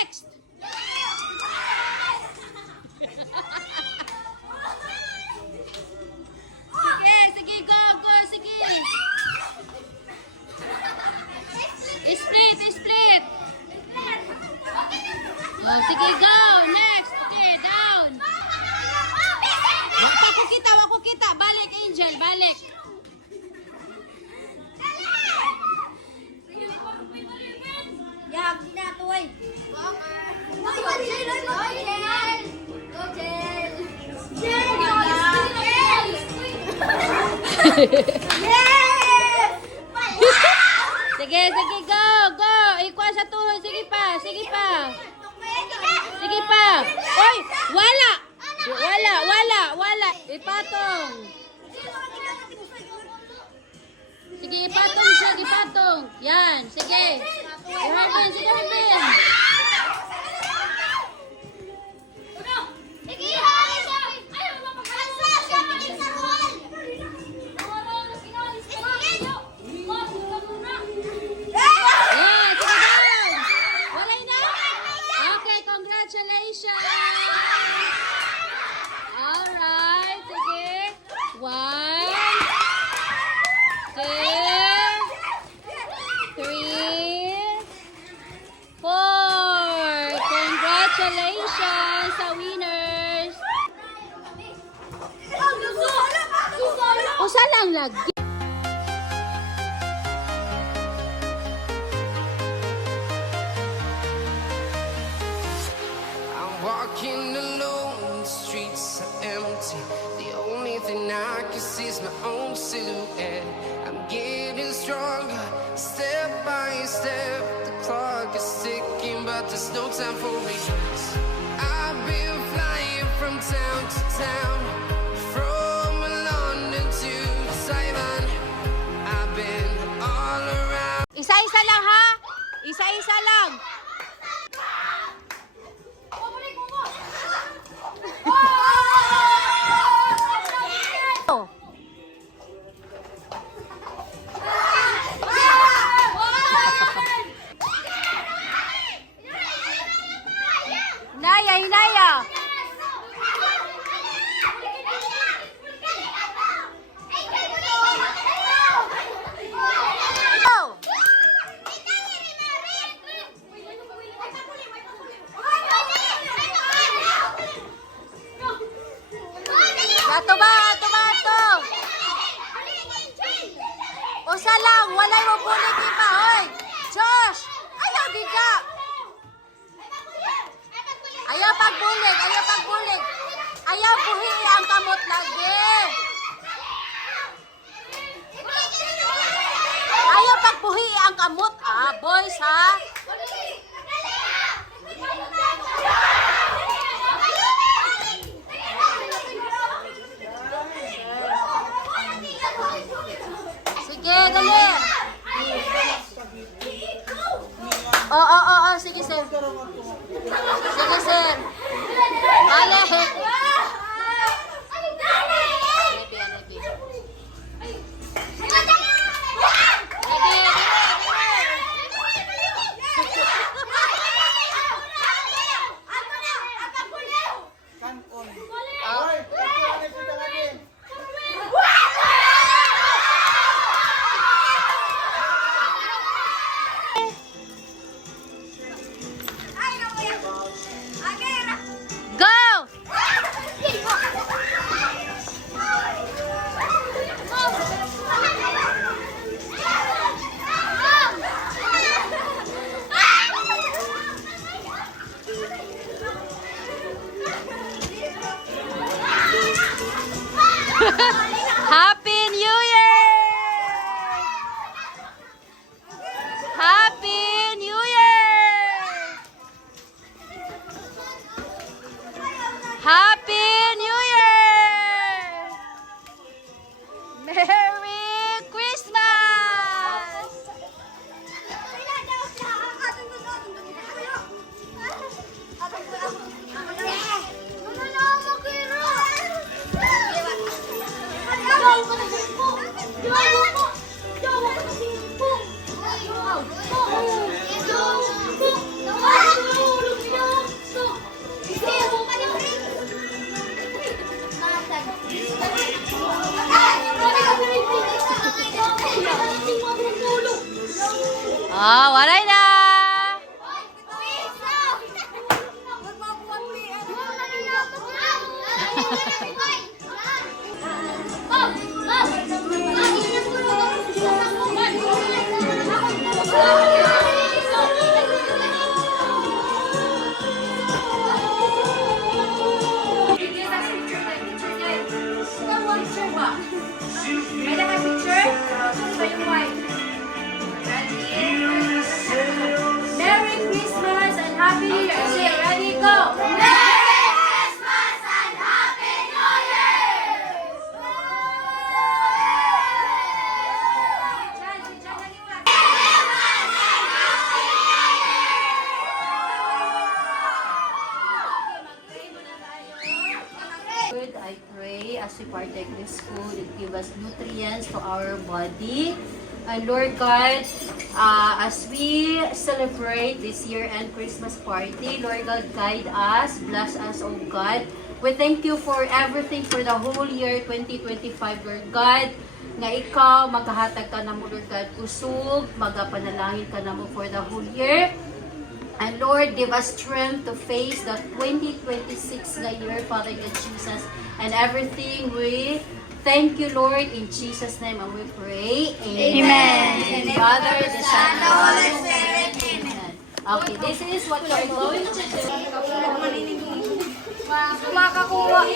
next. Sige, go, sige. Split. Oh, sige, go. Next. Okay, down. Wako kita. Balik, Angel, balik. Ya, na tuloy. Sige, go. Ikuha sa tuhod. Sige pa. Oy, wala. Ipatong. Sige, ipatong siya. Yan, sige. Harbin. Congratulations! Alright, sige. 1, 2, 3, 4. Congratulations sa winners! Usa lang lagi. Walking alone, the streets are empty. The only thing I can see is my own silhouette. I'm getting stronger, step by step. The clock is ticking, but there's no time for regrets. I've been flying from town to town, from London to Taiwan. I've been all around. Isa-isa lang ha? Isa-isa lang. Hinaya. Bato. Usa lang, walay mo bulit iba, hoy. Josh, ayaw giga. Ayaw pagbulig. Ayaw buhi ang kamot lagi. Ayaw pagbuhi ang kamot, boys, ha? Sige, dali. Oo, sige, sir. Balik. Happy New Year! Happy New Year! Happy New Year! Merry Christmas! Go! Oh, walay na! Merry Christmas and Happy New Year. Say, ready, go. Lord, I pray as we partake this food, it give us nutrients to our body. And Lord God, as we celebrate this year-end Christmas party, Lord God, guide us, bless us, oh God. We thank you for everything for the whole year 2025, Lord God. Nga ikaw, magkahatag ka na mo, Lord God, kusog, magapanalangin ka na mo for the whole year. And Lord, give us strength to face the 2026 na year, Father God Jesus, and everything we thank you, Lord, in Jesus' name, and we pray. Amen. In the Father, the Son, and the Holy Spirit. Amen. Okay, this is what we're going to do. Kumakakuha.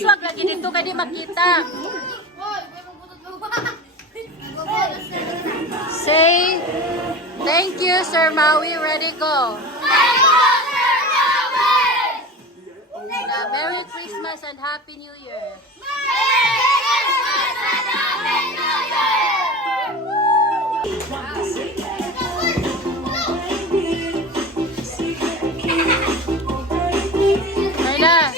Swag lagi dito kaya di makita. Say, thank you, Sir Maui. Ready, go. Merry Christmas and Happy New Year. Ayla.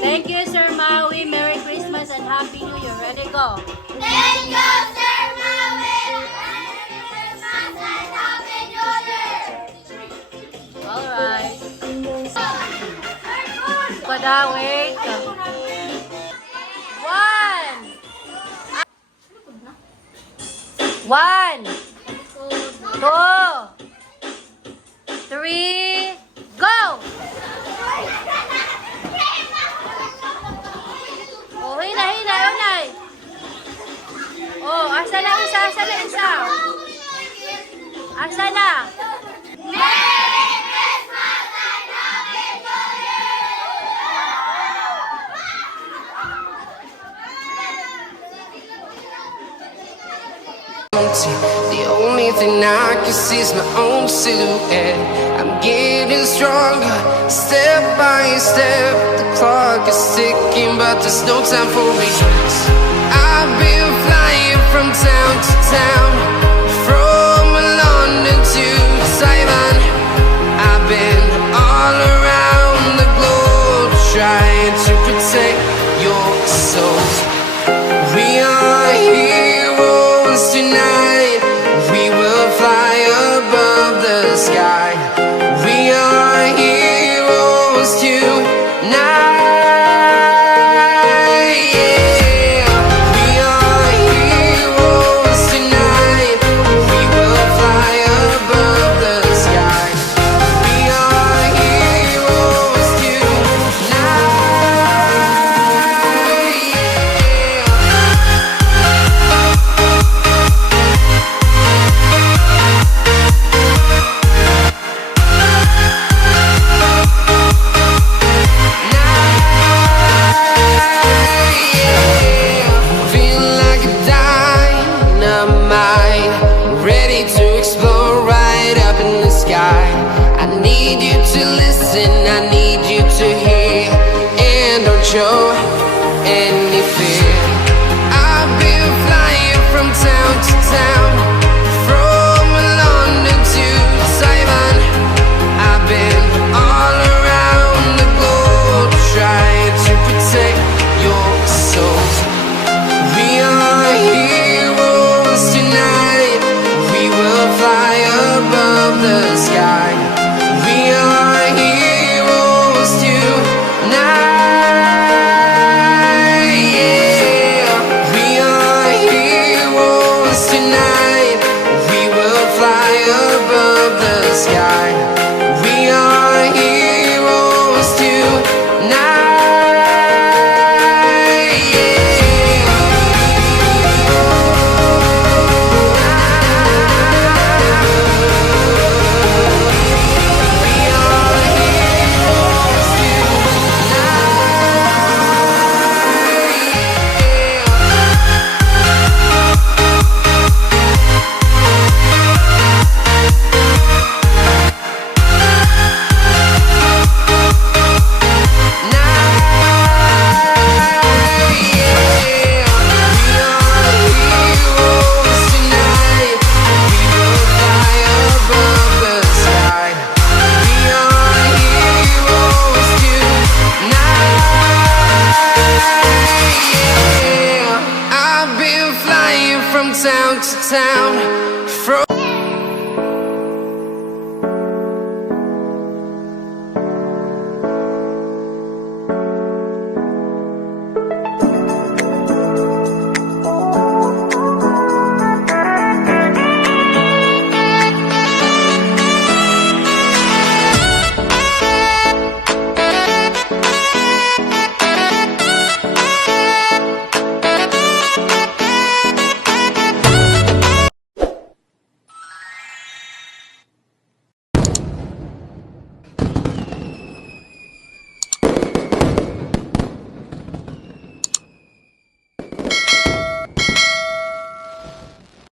Thank you, Sir Maui. Merry Christmas and Happy New Year. Ready, go. Thank you, Sir Maui. Merry Christmas and Happy New Year. All right. Pada, wait. One, 2, 3, go! Oh, hinay, hinay, hinay. Oh, asa na isa, asa na isa. Asa na? Merry Christmas and Happy New Empty. The only thing I can see is my own silhouette. I'm getting stronger, step by step. The clock is ticking, but there's no time for regrets. I've been flying from town to town,